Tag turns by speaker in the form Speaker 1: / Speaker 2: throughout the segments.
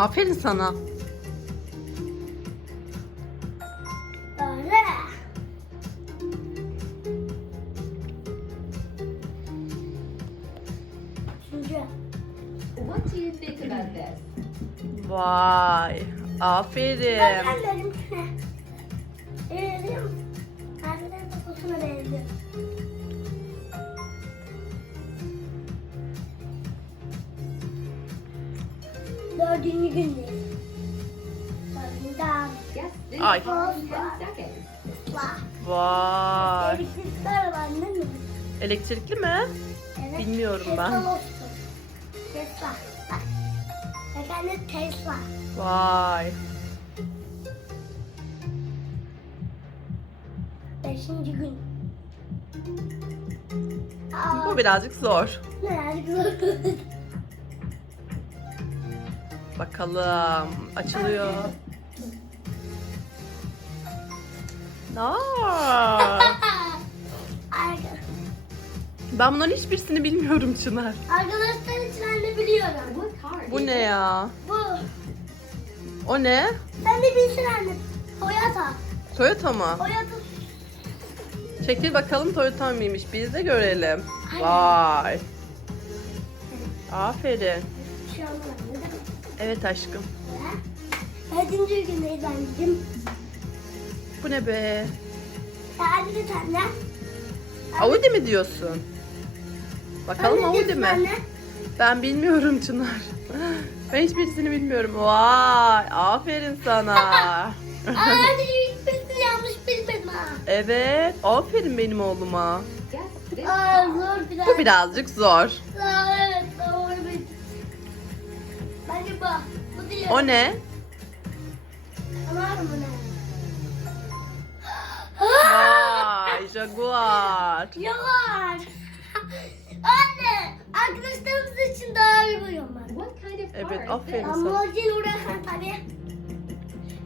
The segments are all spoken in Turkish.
Speaker 1: Aferin sana.
Speaker 2: Doğru. Üçüncü.
Speaker 3: What do you think about this?
Speaker 1: Vay. Aferin.
Speaker 2: Ben ki ne? Benziyor mu? Harbiden kokusuna benziyor. Dördüncü gündeyiz.
Speaker 1: Ay.
Speaker 3: car in 10 seconds.
Speaker 2: Vah.
Speaker 1: Vay.
Speaker 2: Elektrikli araba değil mi?
Speaker 1: Elektrikli mi?
Speaker 2: Evet.
Speaker 1: Bilmiyorum
Speaker 2: Tesla
Speaker 1: ben.
Speaker 2: olsun. Tesla. Bak. Efendim Tesla.
Speaker 1: Vay.
Speaker 2: Beşinci gün. Aa,
Speaker 1: Bu birazcık zor.
Speaker 2: birazcık zor.
Speaker 1: Bakalım. Açılıyor. Aa, ben bunların hiçbirisini bilmiyorum Çınar.
Speaker 2: Arkadaşlar için ben de biliyorum.
Speaker 1: Bu ne ya?
Speaker 2: Bu.
Speaker 1: O ne?
Speaker 2: Sen de bilsin anne. Toyota.
Speaker 1: Toyota mı?
Speaker 2: Toyota.
Speaker 1: Çekil bakalım Toyota mıymış. Biz de görelim. Vay. Aferin.
Speaker 2: Bir şey.
Speaker 1: Evet aşkım.
Speaker 2: Yedinci gündeyiz anneciğim.
Speaker 1: Bu ne be?
Speaker 2: Bir tane.
Speaker 1: Audi mi diyorsun? Bakalım
Speaker 2: Anne,
Speaker 1: Audi mi?
Speaker 2: anne.
Speaker 1: Ben bilmiyorum Çınar. Ben hiçbirisini bilmiyorum. Vay, aferin sana.
Speaker 2: Aa, hadi hiçbirisini yanlış bilmedim ha.
Speaker 1: evet, aferin benim oğluma.
Speaker 2: Aa, zor biraz.
Speaker 1: Bu birazcık zor.
Speaker 2: Bu. Bu değil.
Speaker 1: O ne?
Speaker 2: Var mı ne?
Speaker 1: Vay, Jaguar.
Speaker 2: Yavaş. Anne, arkadaşlarımız için daha iyi buluyorum ben.
Speaker 3: What kind of car
Speaker 1: Evet,
Speaker 3: is
Speaker 1: aferin.
Speaker 3: this?
Speaker 2: Ama değil uğraşan tabii.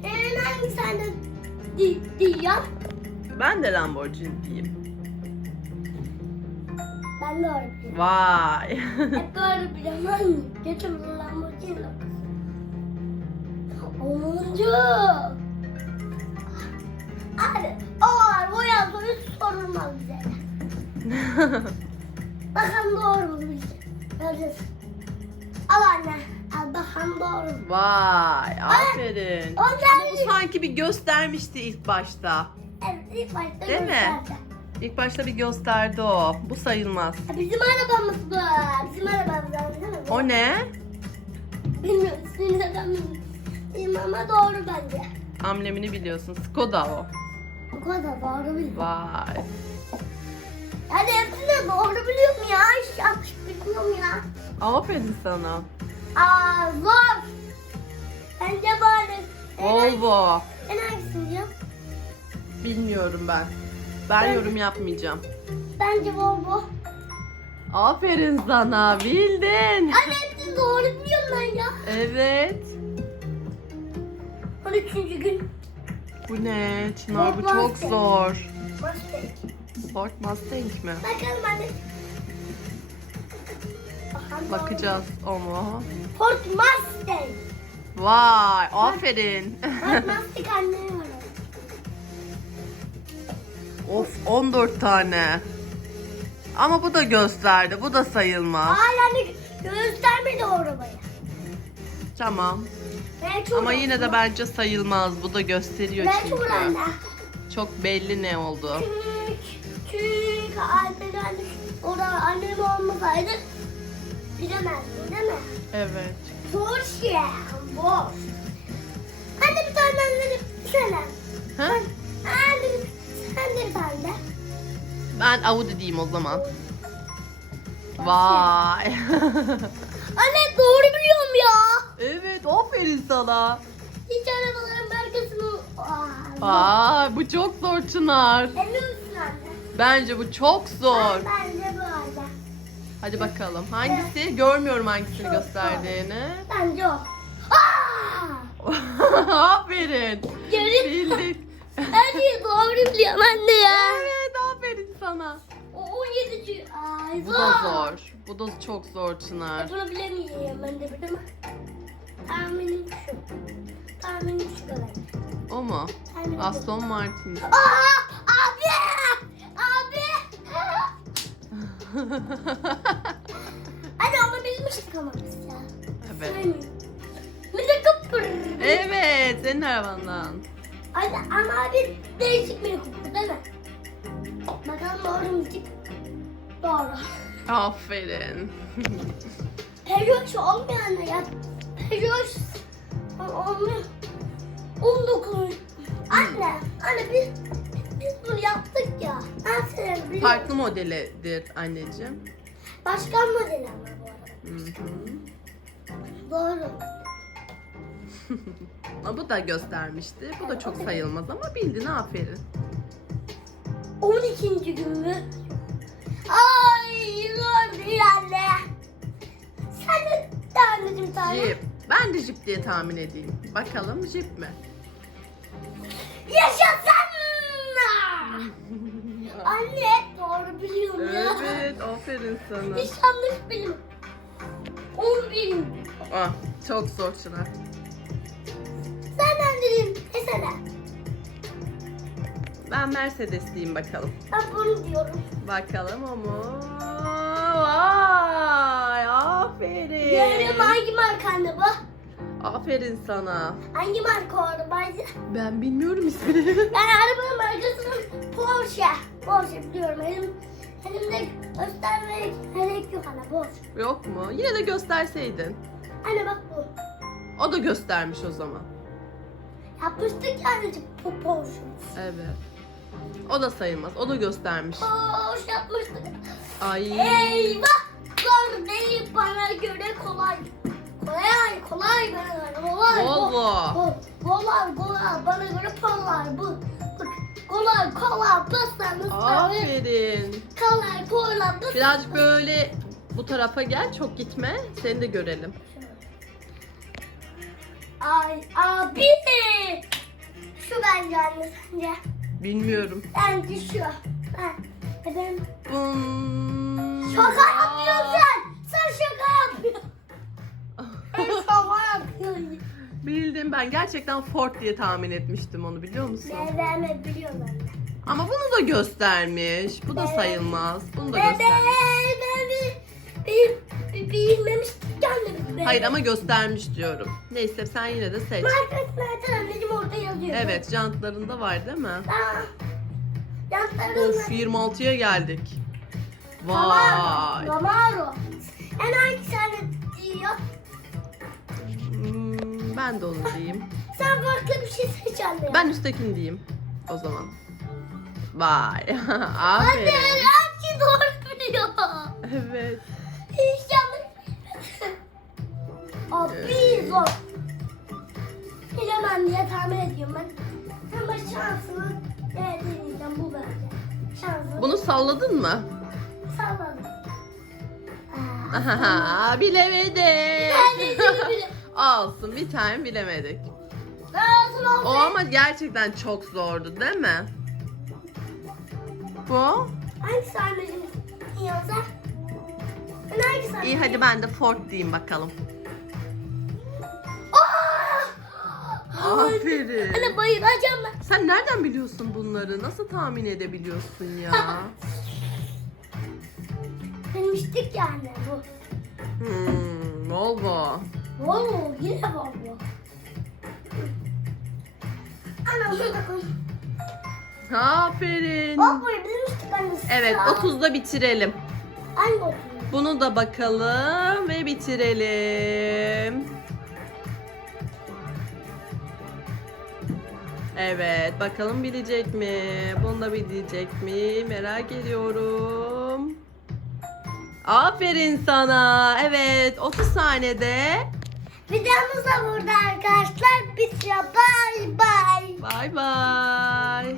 Speaker 2: En hangi sende di diyor?
Speaker 1: Ben de Lamborghini diyeyim.
Speaker 2: Ben doğru biliyorum.
Speaker 1: Vay.
Speaker 2: Hep doğru biliyorum anne. Geçen bir Lamborghini yok. Onuncu. Hadi o var o yazdı hiç sorulmaz bize. Bakalım doğru mu bize? Göreceğiz. Al anne. Al bakalım doğru mu?
Speaker 1: Vay, aferin.
Speaker 2: O
Speaker 1: Ama bu sanki bir göstermişti ilk başta.
Speaker 2: Evet ilk başta
Speaker 1: Değil mi?
Speaker 2: gösterdi.
Speaker 1: İlk başta bir gösterdi o. Bu sayılmaz.
Speaker 2: Bizim arabamız bu. Bizim arabamız değil mi?
Speaker 1: O ne?
Speaker 2: Bilmiyorum ismini bilmiyorum ama doğru bence.
Speaker 1: Amblemini biliyorsun. Skoda o.
Speaker 2: O kadar doğru bildim.
Speaker 1: Vay.
Speaker 2: Yani hepsini doğru biliyorum ya. Hiç yanlış bilmiyorum ya.
Speaker 1: Aferin sana.
Speaker 2: Aa zor. Bence böyle. En,
Speaker 1: Volvo.
Speaker 2: en hangisini diyorum?
Speaker 1: Bilmiyorum ben. Ben yorum yapmayacağım.
Speaker 2: Bence Volvo.
Speaker 1: Aferin sana. Bildin.
Speaker 2: Anne hepsini doğru biliyorum ben ya.
Speaker 1: Evet.
Speaker 2: 13. gün.
Speaker 1: Bu ne? Çınar bu
Speaker 2: Ford
Speaker 1: çok
Speaker 2: Mustang.
Speaker 1: zor.
Speaker 2: Mustang.
Speaker 1: Ford Mustang mi?
Speaker 2: Bakalım hadi. Bakalım
Speaker 1: Bakacağız ama.
Speaker 2: Ford Mustang.
Speaker 1: Vay, aferin.
Speaker 2: Ford Mustang annem var.
Speaker 1: Of 14 tane. Ama bu da gösterdi. Bu da sayılmaz.
Speaker 2: Hala ne göstermedi arabayı.
Speaker 1: Tamam.
Speaker 2: Mecbur.
Speaker 1: Ama yine de bence sayılmaz. Bu da gösteriyor
Speaker 2: Mecbur
Speaker 1: çünkü.
Speaker 2: anne.
Speaker 1: Çok belli ne oldu.
Speaker 2: Çünkü, çünkü annem anne orada annem olmasaydı bilemezdim değil mi?
Speaker 1: Evet.
Speaker 2: Porsche. Boş. Anne bir tane anne sen.
Speaker 1: Ha? Ben Audi diyeyim o zaman. Vay.
Speaker 2: Anne doğru biliyorum ya.
Speaker 1: evet, aferin sana.
Speaker 2: Hiç arabaların markasını... Aa,
Speaker 1: Vay, bu çok zor Çınar.
Speaker 2: Emin misin anne?
Speaker 1: Bence bu çok zor.
Speaker 2: Bence bu arada.
Speaker 1: Hadi bakalım. Hangisi? Görmüyorum hangisini gösterdiğini.
Speaker 2: Bence o. Aa!
Speaker 1: aferin.
Speaker 2: Geri
Speaker 1: Bildik.
Speaker 2: her şeyi doğru biliyorum anne ya.
Speaker 1: Evet, sana.
Speaker 2: O 17 cü- Ay
Speaker 1: Bu da zor. Bu da çok zor Çınar.
Speaker 2: Bunu bilemeyeceğim ben de bilemem. Tahminim şu. Tahminim şu kadar.
Speaker 1: O mu?
Speaker 2: Tahminim bu.
Speaker 1: Aston Martin.
Speaker 2: Aa, abi! Abi! Hadi onu bilmiştik ama biz ya.
Speaker 1: evet.
Speaker 2: Bir de kıpır.
Speaker 1: Evet, senin arabandan.
Speaker 2: Hadi ama abi değişik bir kupu değil mi? Bakalım doğru.
Speaker 1: Aferin.
Speaker 2: Periyoş olmayan ya? Periyoş olmuyor. 19. Anne, anne biz, biz bunu yaptık ya. Ben seni biliyorum.
Speaker 1: Farklı modelidir anneciğim.
Speaker 2: Başka model ama bu arada.
Speaker 1: Hı hı.
Speaker 2: Doğru.
Speaker 1: Ama bu da göstermişti. Bu da çok sayılmaz ama bildin aferin.
Speaker 2: 12. gün mü? Ay zor değil anne. Sen de anneciğim tane.
Speaker 1: Jeep. Ben de Jeep diye tahmin edeyim. Bakalım Jeep mi?
Speaker 2: Yaşasın! Anne doğru biliyorum ya.
Speaker 1: Evet, aferin sana.
Speaker 2: Hiç yanlış bilim. 11.
Speaker 1: Ah, çok zor Çınar.
Speaker 2: Sen anneciğim desene.
Speaker 1: Ben Mercedes diyeyim bakalım.
Speaker 2: Ben bunu diyorum.
Speaker 1: Bakalım ama. Vay, aferin.
Speaker 2: Diyorum hangi marka anne bu?
Speaker 1: Aferin sana.
Speaker 2: Hangi marka o arabaydı?
Speaker 1: Ben bilmiyorum ismini.
Speaker 2: Ben arabanın markasını Porsche. Porsche biliyorum. Elim, elimde göstermeye gerek yok anne Porsche.
Speaker 1: Yok mu? Yine de gösterseydin.
Speaker 2: Anne bak bu.
Speaker 1: O da göstermiş o zaman.
Speaker 2: Yapmıştık ya anneciğim bu Porsche.
Speaker 1: Evet. O da sayılmaz. O da göstermiş.
Speaker 2: Porsche yapmıştık.
Speaker 1: Ay.
Speaker 2: Eyvah! Zor değil bana göre kolay. Kolay, kolay bana göre kolay. Ko- Kolay, kolay bana göre kolay. Bu, kolay, kolay, pıslanmış.
Speaker 1: Aferin.
Speaker 2: Kolay, kolay, pıslanmış.
Speaker 1: Birazcık böyle bu tarafa gel. Çok gitme. Seni de görelim.
Speaker 2: Ay abi. Şu bence anne sence.
Speaker 1: Bilmiyorum.
Speaker 2: Bence şu. Ben, ben
Speaker 1: Bum.
Speaker 2: şaka yapıyorsun sen. Sen şaka yapıyorsun. Ben şaka yapıyorum.
Speaker 1: Bildim ben gerçekten Ford diye tahmin etmiştim onu biliyor musun?
Speaker 2: Ben biliyorum anne.
Speaker 1: Ama bunu da göstermiş. Bu da sayılmaz. Bunu da
Speaker 2: Bebe,
Speaker 1: göstermiş.
Speaker 2: ben bir, bir, bir, bilmemiştik biz.
Speaker 1: Hayır ama göstermiş diyorum. Neyse sen yine de seç.
Speaker 2: Markası nerede anneciğim orada yazıyor.
Speaker 1: Evet jantlarında var değil mi?
Speaker 2: Aa.
Speaker 1: Of 26'ya geldik. Vay.
Speaker 2: Camaro. En anne diyor?
Speaker 1: Hmm, ben de onu diyeyim.
Speaker 2: Sen farklı bir şey seç anne.
Speaker 1: Ben üsttekini diyeyim o zaman. Vay.
Speaker 2: Anne
Speaker 1: Aferin.
Speaker 2: hangisi doğru biliyor?
Speaker 1: Evet.
Speaker 2: Hiç. Abi zor. Bilemem diye tahmin ediyorum ben. Ama şansını deneyeceğim bu bence. Şansını
Speaker 1: Bunu salladın mı?
Speaker 2: salladım.
Speaker 1: Aha, bilemedik. Olsun bir tane bilemedik.
Speaker 2: Olsun olsun.
Speaker 1: O ama gerçekten çok zordu değil mi? Bu?
Speaker 2: Hangisi anneciğim yiyorsa? Ben hangisi
Speaker 1: İyi hadi ben de Ford diyeyim bakalım. Aferin.
Speaker 2: Anne bayılacağım ben.
Speaker 1: Sen nereden biliyorsun bunları? Nasıl tahmin edebiliyorsun ya?
Speaker 2: Bilmiştik yani bu.
Speaker 1: Hmm, Volvo.
Speaker 2: Oo yine bu. Ana bunu da koy.
Speaker 1: Aferin.
Speaker 2: Volvo'yu bilmiştik anne.
Speaker 1: Evet
Speaker 2: Sağ-
Speaker 1: 30'da bitirelim.
Speaker 2: Hangi Volvo?
Speaker 1: Bunu da bakalım ve bitirelim. Evet bakalım bilecek mi? Bunu da bilecek mi? Merak ediyorum. Aferin sana. Evet 30 saniyede.
Speaker 2: Videomuz da burada arkadaşlar. Bitiyor. Bye bye.
Speaker 1: Bay bay.